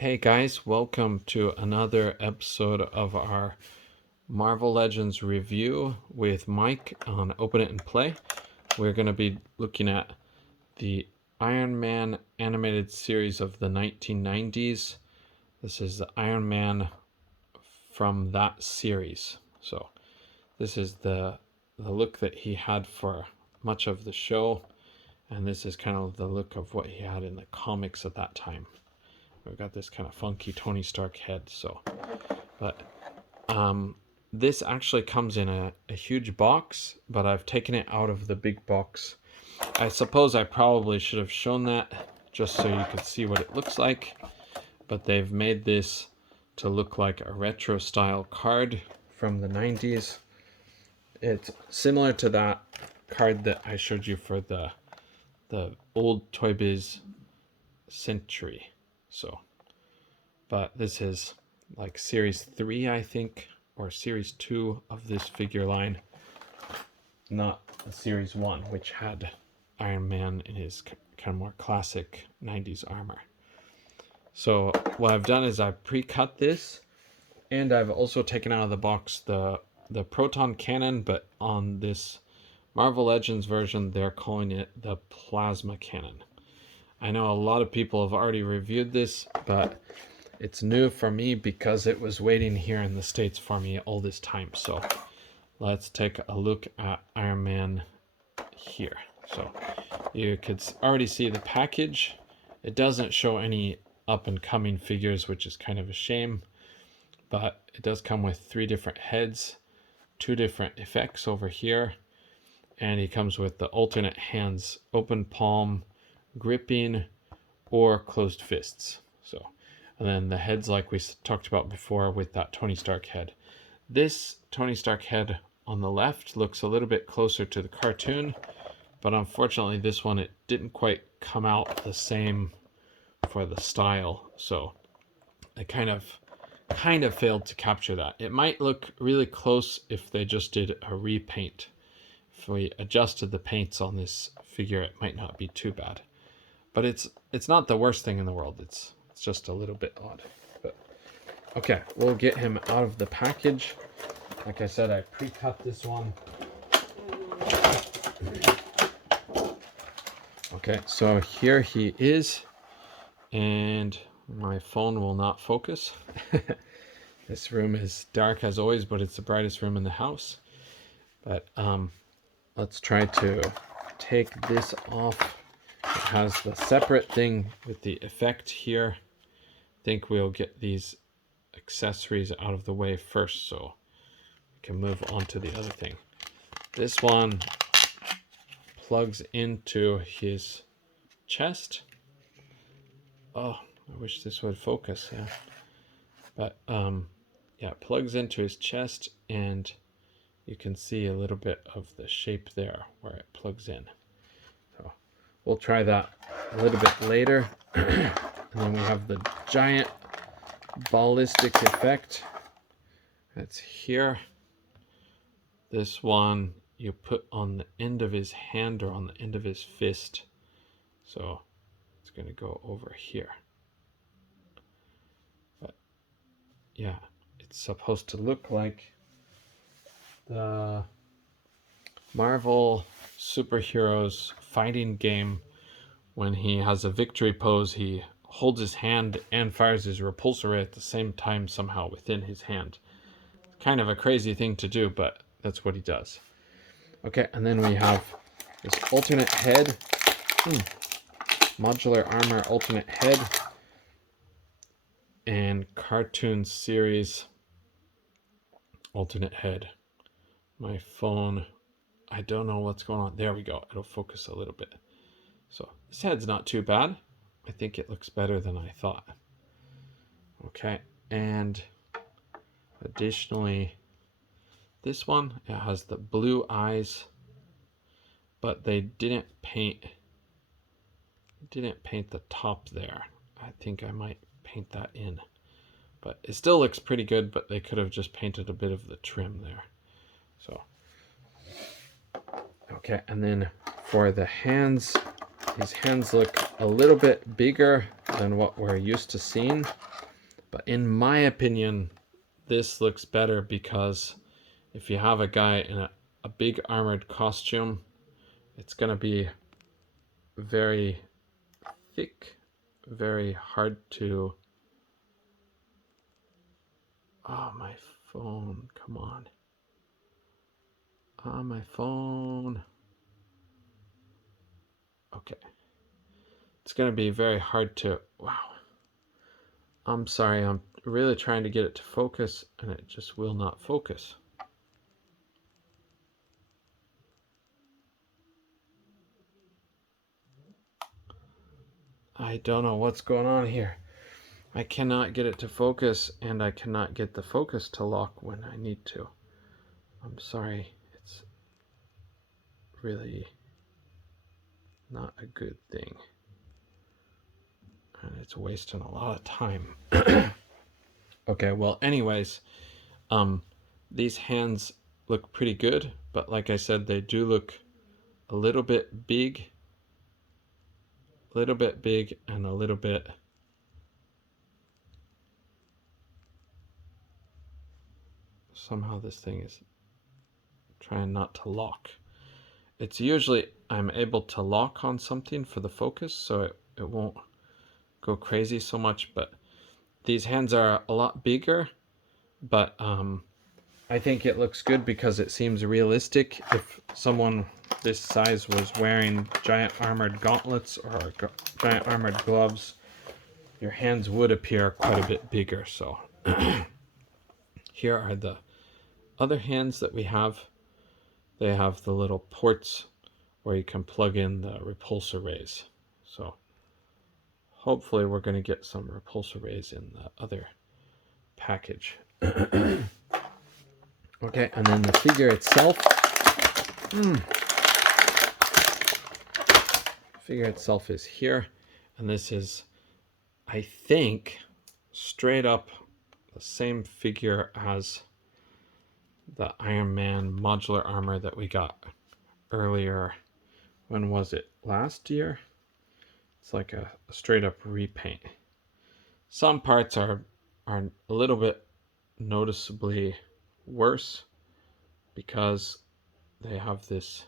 Hey guys, welcome to another episode of our Marvel Legends review with Mike on Open It and Play. We're going to be looking at the Iron Man animated series of the 1990s. This is the Iron Man from that series. So this is the look that he had for much of the show, and this is kind of the look of what he had in the comics at that time. We've got this kind of funky Tony Stark head. This actually comes in a huge box, but I've taken it out of the big box. I suppose I probably should have shown that just so you could see what it looks like, but they've made this to look like a retro style card from the 90s. It's similar to that card that I showed you for the old Toy Biz Century. But this is like series 3, I think, or series 2 of this figure line, not series 1, which had Iron Man in his kind of more classic 90s armor. So what I've done is I've pre-cut this, and I've also taken out of the box the proton cannon, but on this Marvel Legends version, they're calling it the plasma cannon. I know a lot of people have already reviewed this, but it's new for me because it was waiting here in the States for me all this time. So let's take a look at Iron Man here. So you could already see the package. It doesn't show any up and coming figures, which is kind of a shame, but it does come with 3 different heads, 2 different effects over here, and he comes with the alternate hands, open palm, gripping, or closed fists. And then the heads, like we talked about before, with that Tony Stark head. This Tony Stark head on the left looks a little bit closer to the cartoon, but unfortunately this one, it didn't quite come out the same for the style, so I kind of failed to capture that. It might look really close if they just did a repaint. If we adjusted the paints on this figure, it might not be too bad. But it's not the worst thing in the world. It's just a little bit odd. But okay, we'll get him out of the package. Like I said, I pre-cut this one. Okay, so here he is, and my phone will not focus. This room is dark as always, but it's the brightest room in the house. But let's try to take this off. It has the separate thing with the effect here. I think we'll get these accessories out of the way first so we can move on to the other thing. This one plugs into his chest. Oh, I wish this would focus, yeah. But yeah, it plugs into his chest, and you can see a little bit of the shape there where it plugs in. So we'll try that a little bit later. And then we have the giant ballistic effect that's here. This one you put on the end of his hand or on the end of his fist. So it's going to go over here. But yeah, it's supposed to look like the Marvel superheroes fighting game. When he has a victory pose, he holds his hand and fires his repulsor ray at the same time somehow within his hand. Kind of a crazy thing to do, but that's what he does. Okay, and then we have this alternate head. Modular armor alternate head. And cartoon series alternate head. My phone, I don't know what's going on. There we go. It'll focus a little bit. So this head's not too bad. I think it looks better than I thought. Okay, and additionally, this one, it has the blue eyes, but they didn't paint the top there. I think I might paint that in. But it still looks pretty good, but they could have just painted a bit of the trim there. So okay, and then for the hands, These hands look a little bit bigger than what we're used to seeing. But in my opinion, this looks better because if you have a guy in a big armored costume, it's going to be very thick, very hard to... Oh, my phone, come on. On my phone. Okay. It's going to be very hard to... Wow. I'm sorry, I'm really trying to get it to focus, and it just will not focus. I don't know what's going on here. I cannot get it to focus, and I cannot get the focus to lock when I need to. I'm sorry. It's really not a good thing. And it's wasting a lot of time. Okay, well, anyways, these hands look pretty good, but like I said, they do look a little bit big, and a little bit... Somehow this thing is trying not to lock. It's usually I'm able to lock on something for the focus, so it won't go crazy so much, but these hands are a lot bigger, but I think it looks good because it seems realistic. If someone this size was wearing giant armored gauntlets or giant armored gloves, your hands would appear quite a bit bigger. So here are the other hands that we have. They have the little ports where you can plug in the repulsor rays. So hopefully we're going to get some repulsor rays in the other package. Okay, and then the figure itself. Figure itself is here, and this is, I think, straight up the same figure as the Iron Man modular armor that we got earlier. When was it? Last year? It's like a straight up repaint. Some parts are a little bit noticeably worse because they have this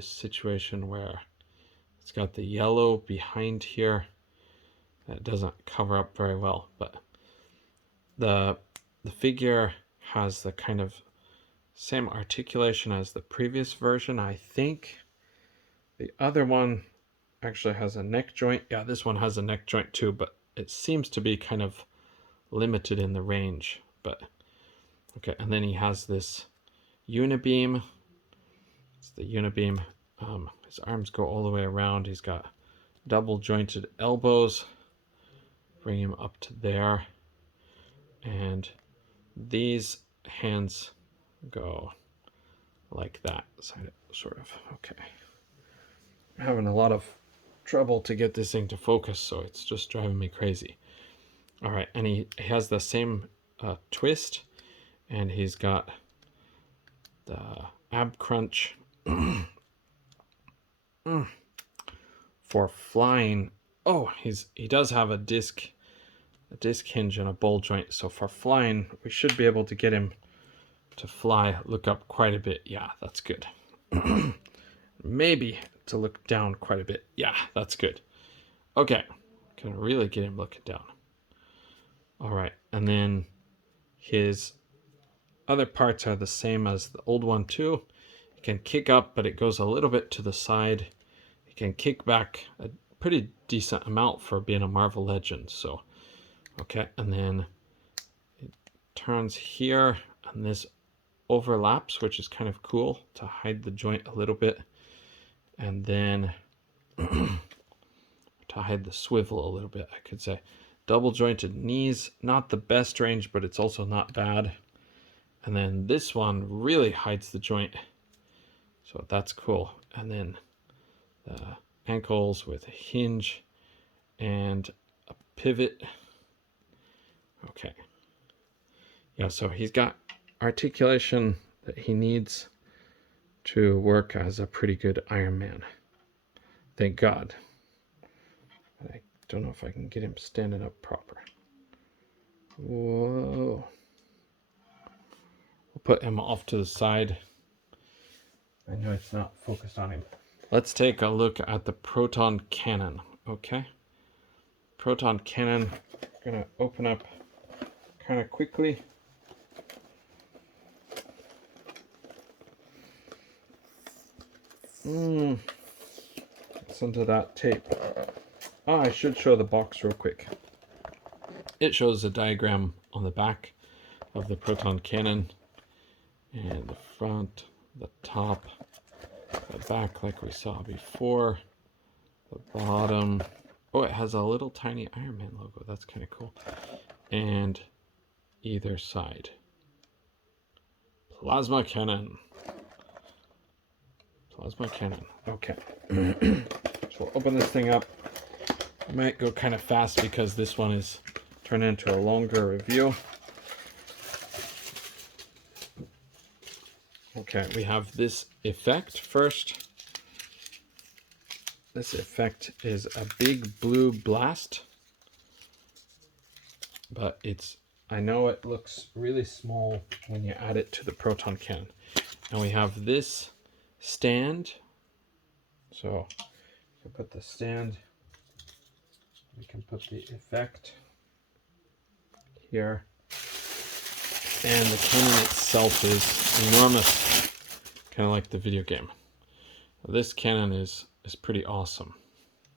situation where it's got the yellow behind here that doesn't cover up very well, but the figure has the kind of same articulation as the previous version. I think the other one actually has a neck joint. Yeah, this one has a neck joint too, but it seems to be kind of limited in the range. But okay, and then he has this unibeam. It's the unibeam. His arms go all the way around. He's got double jointed elbows. Bring him up to there. And these hands go like that, sort of. Okay. I'm having a lot of trouble to get this thing to focus, so it's just driving me crazy. All right, and he has the same twist, and he's got the ab crunch for flying. Oh, he does have a disc hinge and a ball joint, so for flying we should be able to get him to fly, look up quite a bit. Yeah, that's good. Maybe to look down quite a bit. Yeah, that's good. Okay, can really get him looking down. All right, and then his other parts are the same as the old one too. He can kick up, but it goes a little bit to the side. He can kick back a pretty decent amount for being a Marvel Legend. So, okay, and then it turns here, and this overlaps, which is kind of cool to hide the joint a little bit. And then to hide the swivel a little bit, I could say. Double jointed knees, not the best range, but it's also not bad. And then this one really hides the joint, so that's cool. And then the ankles with a hinge and a pivot. Okay. Yeah, so he's got articulation that he needs to work as a pretty good Iron Man. Thank God. I don't know if I can get him standing up proper. Whoa. We'll put him off to the side. I know it's not focused on him. Let's take a look at the proton cannon, okay? Proton cannon, gonna open up kind of quickly. Listen to that tape. I should show the box real quick. It shows a diagram on the back of the proton cannon, and the front, the top, the back like we saw before, the bottom. Oh, it has a little tiny Iron Man logo. That's kind of cool. And either side. Plasma cannon. Plasma cannon. Okay. So we'll open this thing up. I might go kind of fast because this one is turned into a longer review. Okay, we have this effect first. This effect is a big blue blast, but I know it looks really small when you add it to the proton cannon. And we have this stand. So we can put the stand, we can put the effect here. And the cannon itself is enormous, kind of like the video game. This cannon is pretty awesome.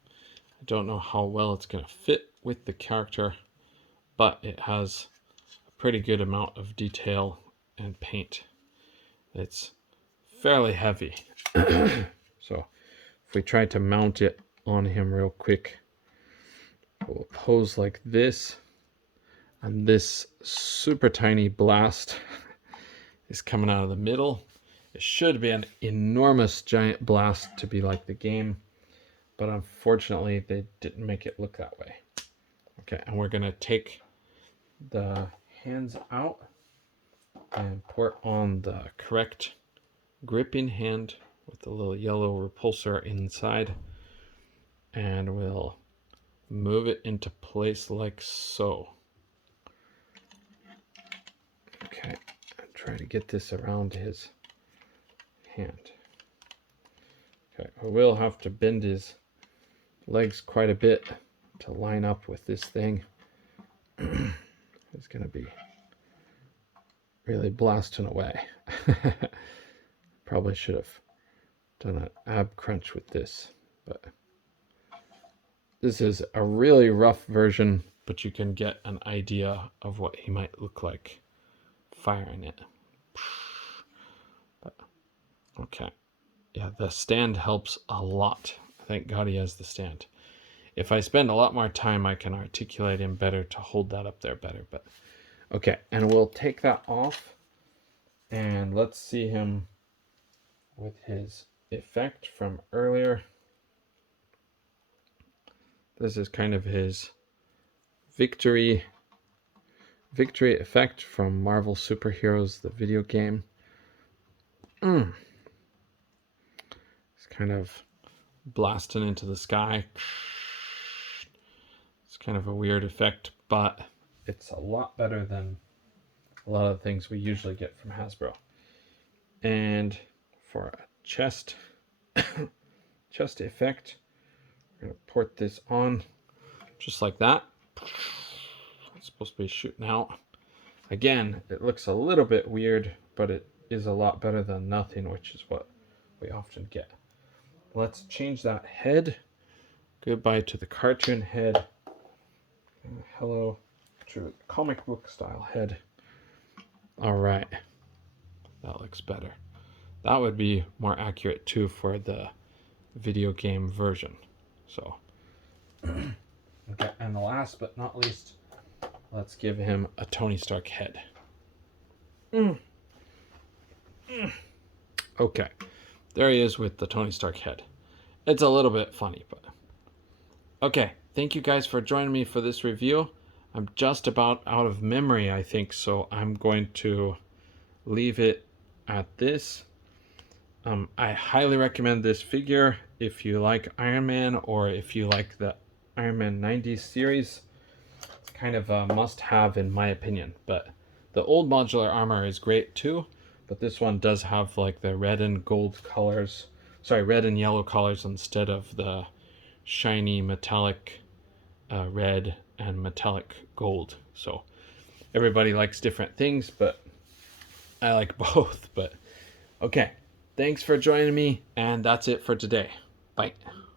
I don't know how well it's going to fit with the character, but it has a pretty good amount of detail and paint. It's fairly heavy. So if we try to mount it on him real quick, we'll pose like this, and this super tiny blast is coming out of the middle. It should be an enormous giant blast to be like the game, but unfortunately they didn't make it look that way. Okay, and we're gonna take the hands out and put on the correct gripping hand with the little yellow repulsor inside, and we'll move it into place like so. Okay, try to get this around his hand. Okay, I will have to bend his legs quite a bit to line up with this thing. It's going to be really blasting away. Probably should have done an ab crunch with this, but this is a really rough version, but you can get an idea of what he might look like firing it. But, okay. Yeah, the stand helps a lot. Thank God he has the stand. If I spend a lot more time, I can articulate him better to hold that up there better. But okay, and we'll take that off, and let's see him with his effect from earlier. This is kind of his victory effect from Marvel Superheroes, the video game. It's kind of blasting into the sky. It's kind of a weird effect, but it's a lot better than a lot of things we usually get from Hasbro. And for a chest effect, we're going to port this on just like that. It's supposed to be shooting out. Again, it looks a little bit weird, but it is a lot better than nothing, which is what we often get. Let's change that head. Goodbye to the cartoon head. Hello to comic book style head. All right, that looks better. That would be more accurate too for the video game version. So, okay, and last but not least, let's give him a Tony Stark head. Okay, there he is with the Tony Stark head. It's a little bit funny, but okay. Thank you guys for joining me for this review. I'm just about out of memory, I think, so I'm going to leave it at this. I highly recommend this figure. if you like Iron Man or if you like the Iron Man 90s series. It's kind of a must-have in my opinion. But the old modular armor is great too, but this one does have like the red and gold colors. Sorry, red and yellow colors instead of the shiny metallic red and metallic gold. So everybody likes different things, but I like both. But okay, thanks for joining me, and that's it for today. Bye.